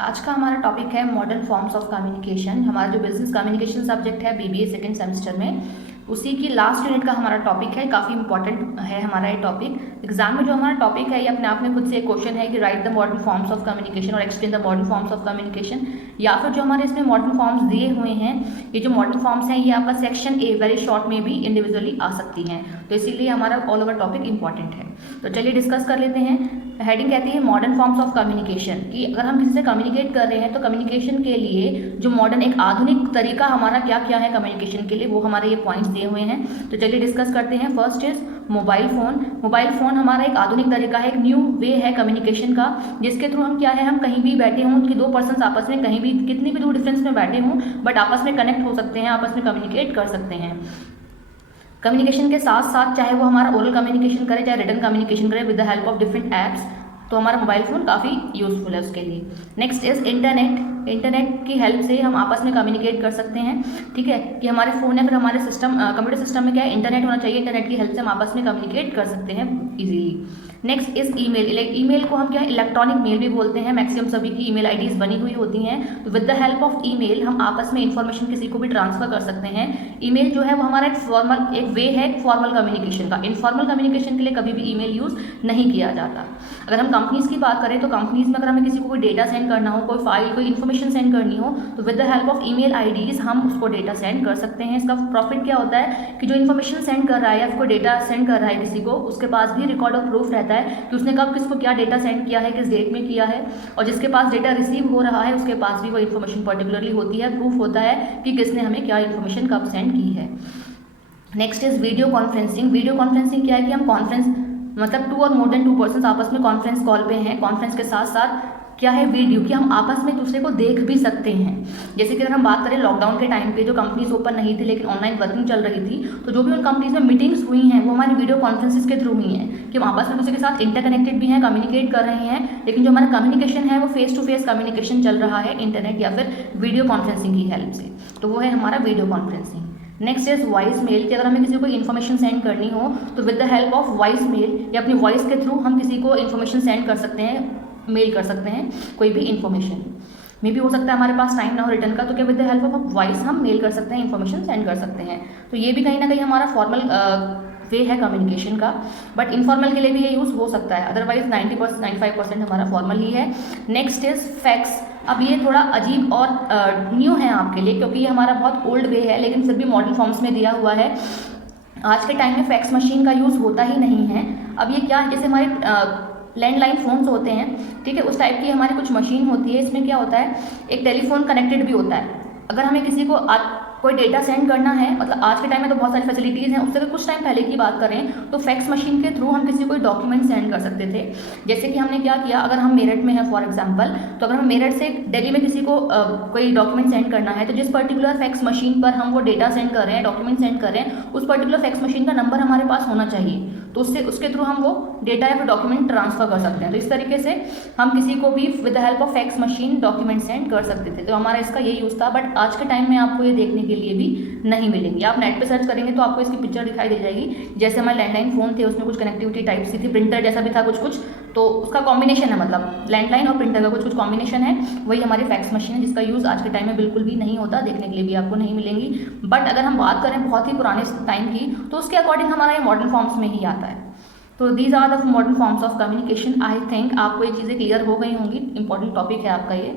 आज का हमारा टॉपिक है मॉडर्न फॉर्म्स ऑफ कम्युनिकेशन। हमारा जो बिजनेस कम्युनिकेशन सब्जेक्ट है बीबीए सेकंड सेमेस्टर में, उसी की लास्ट यूनिट का हमारा टॉपिक है। काफ़ी इंपॉर्टेंट है हमारा ये टॉपिक। एग्जाम में जो हमारा टॉपिक है ये अपने आप में खुद से एक क्वेश्चन है कि write the modern forms of communication और explain the modern forms of communication, या फिर जो हमारे इसमें मॉडर्न फॉर्म्स दिए हुए हैं, ये जो मॉडर्न फॉर्म्स हैं ये आपका सेक्शन ए वेरी शॉर्ट में भी इंडिविजुअली आ सकती हैं, तो इसीलिए हमारा ऑल ओवर टॉपिक इंपॉर्टेंट है। तो चलिए डिस्कस कर लेते हैं। हेडिंग कहती है मॉडर्न फॉर्म्स ऑफ कम्युनिकेशन, कि अगर हम किसी से कम्युनिकेट कर रहे हैं तो कम्युनिकेशन के लिए जो मॉडर्न एक आधुनिक तरीका हमारा क्या क्या है कम्युनिकेशन के लिए, वो हमारे ये पॉइंट्स दिए हुए हैं। तो चलिए डिस्कस करते हैं। First is mobile phone. Mobile phone हमारा एक आधुनिक तरीका है, एक न्यू वे है कम्युनिकेशन का, जिसके थ्रू हम क्या है, हम कहीं भी बैठे हों कि दो पर्सन्स आपस में कहीं भी कितनी भी दूर डिफरेंस में बैठे हों बट आपस में कनेक्ट हो सकते हैं, आपस में कम्युनिकेट कर सकते हैं। कम्युनिकेशन के साथ साथ चाहे वो हमारा ओरल कम्युनिकेशन करे चाहे रिटन कम्युनिकेशन करे with the help of different apps, तो हमारा मोबाइल फ़ोन काफ़ी यूज़फुल है उसके लिए। Next is internet. इंटरनेट की हेल्प से हम आपस में कम्युनिकेट कर सकते हैं। ठीक है, कि हमारे फ़ोन या फिर हमारे सिस्टम कंप्यूटर सिस्टम में क्या है, इंटरनेट होना चाहिए। इंटरनेट की हेल्प से हम आपस में कम्युनिकेट कर सकते हैं easily. Next is email. Email को हम क्या है, इलेक्ट्रॉनिक मेल भी बोलते हैं। मैक्सिमम सभी की ईमेल आईडीज़ बनी हुई होती हैं, तो with the help of email हम आपस में इंफॉर्मेशन किसी को भी ट्रांसफ़र कर सकते हैं। ईमेल जो है वो हमारा एक वे है फॉर्मल कम्युनिकेशन का। इनफॉर्मल कम्युनिकेशन के लिए कभी भी ईमेल यूज़ नहीं किया जाता। अगर हम कंपनीज़ की बात करें तो कंपनीज़ में अगर हमें किसी को कोई डेटा सेंड करना हो, कोई फाइल, कोई इन्फॉर्मेशन सेंड करनी हो, तो with the help of email IDs हम उसको डेटा सेंड कर सकते हैं। इसका प्रॉफिट क्या होता है कि जो इन्फॉर्मेशन सेंड कर रहा है या फिर कोई डेटा सेंड कर रहा है किसी को, उसके पास भी रिकॉर्ड ऑफ प्रूफ रहता है कि उसने कब किसको क्या डेटा सेंड किया है, किस डेट में किया है, और जिसके पास डेटा रिसीव हो रहा है उसके पास भी वो इन्फॉर्मेशन पर्टिकुलरली होती है, प्रूफ होता है कि किसने हमें क्या इन्फॉर्मेशन कब सेंड की है। Next is video conferencing. Video conferencing क्या है कि हम कॉन्फ्रेंस मतलब 2 और मोर देन 2 पर्सन आपस में कॉन्फ्रेंस कॉल पे हैं। कॉन्फ्रेंस के साथ साथ क्या है, वीडियो, कि हम आपस में दूसरे को देख भी सकते हैं। जैसे कि अगर हम बात करें लॉकडाउन के टाइम पे जो कंपनीज ओपन नहीं थी लेकिन ऑनलाइन वर्किंग चल रही थी, तो जो भी उन कंपनीज में मीटिंग्स हुई हैं वो हमारी वीडियो कॉन्फ्रेंसेस के थ्रू हुई हैं, कि हम आपस में दूसरे के साथ इंटरकनेक्टेड भी हैं, कम्युनिकेट कर रहे हैं, लेकिन जो हमारा कम्युनिकेशन है वो फेस टू फेस कम्युनिकेशन चल रहा है इंटरनेट या फिर वीडियो कॉन्फ्रेंसिंग की हेल्प से, तो वो है हमारा video conferencing. Next is voice mail, कि अगर हमें किसी को इन्फॉर्मेशन सेंड करनी हो तो with the help of voice mail या अपनी वॉइस के थ्रू हम किसी को इन्फॉर्मेशन सेंड कर सकते हैं, मेल कर सकते हैं कोई भी इन्फॉर्मेशन। मे भी हो सकता है हमारे पास टाइम ना हो रिटर्न का, तो क्या with the help of voice हम मेल कर सकते हैं, इन्फॉर्मेशन सेंड कर सकते हैं। तो ये भी कहीं ना कहीं हमारा फॉर्मल वे है कम्युनिकेशन का, बट इनफॉर्मल के लिए भी ये यूज़ हो सकता है। अदरवाइज 95% हमारा फॉर्मल ही है। Next is fax. अब ये थोड़ा अजीब और न्यू है आपके लिए, क्योंकि ये हमारा बहुत ओल्ड वे है लेकिन फिर भी मॉडर्न फॉर्म्स में दिया हुआ है। आज के टाइम में फैक्स मशीन का यूज़ होता ही नहीं है। अब ये क्या है, जैसे हमारे लैंडलाइन फ़ोन्स होते हैं, ठीक है, उस टाइप की हमारी कुछ मशीन होती है। इसमें क्या होता है, एक टेलीफोन कनेक्टेड भी होता है। अगर हमें किसी को कोई डेटा सेंड करना है, मतलब आज के टाइम में तो बहुत सारी फैसिलिटीज़ हैं, उससे अगर कुछ टाइम पहले की बात करें तो फैक्स मशीन के थ्रू हम किसी को डॉक्यूमेंट सेंड कर सकते थे। जैसे कि हमने क्या किया, अगर हम मेरठ में हैं फॉर एग्जांपल, तो अगर हम मेरठ से दिल्ली में किसी को कोई डॉक्यूमेंट सेंड करना है, तो जिस पर्टिकुलर फैक्स मशीन पर हम वो डेटा सेंड कर रहे हैं, डॉक्यूमेंट सेंड कर रहे हैं, उस पर्टिकुलर फैक्स मशीन का नंबर हमारे पास होना चाहिए, तो उसके थ्रू हम वो डेटा या फिर डॉक्यूमेंट ट्रांसफर कर सकते हैं। तो इस तरीके से हम किसी को भी with the help of fax machine document send कर सकते थे। तो हमारा इसका ये यूज़ था, बट आज के टाइम में आपको ये देखने के लिए भी नहीं मिलेंगी। आप नेट पे सर्च करेंगे तो आपको इसकी पिक्चर दिखाई दे जाएगी। जैसे हमारे लैंडलाइन फ़ोन थे उसमें कुछ कनेक्टिविटी टाइप सी थी, प्रिंटर जैसा भी था कुछ, तो उसका कॉम्बिनेशन है, मतलब लैंडलाइन और प्रिंटर का कुछ कॉम्बिनेशन है, वही हमारी फैक्स मशीन है, जिसका यूज़ आज के टाइम में बिल्कुल भी नहीं होता, देखने के लिए भी आपको नहीं मिलेंगी। बट अगर हम बात करें बहुत ही पुराने टाइम की, तो उसके अकॉर्डिंग हमारा ये मॉडर्न फॉर्म्स में ही आता है। तो these are the modern forms of communication. I think आपको ये चीज़ें क्लियर हो गई होंगी। इंपॉर्टेंट टॉपिक है आपका ये।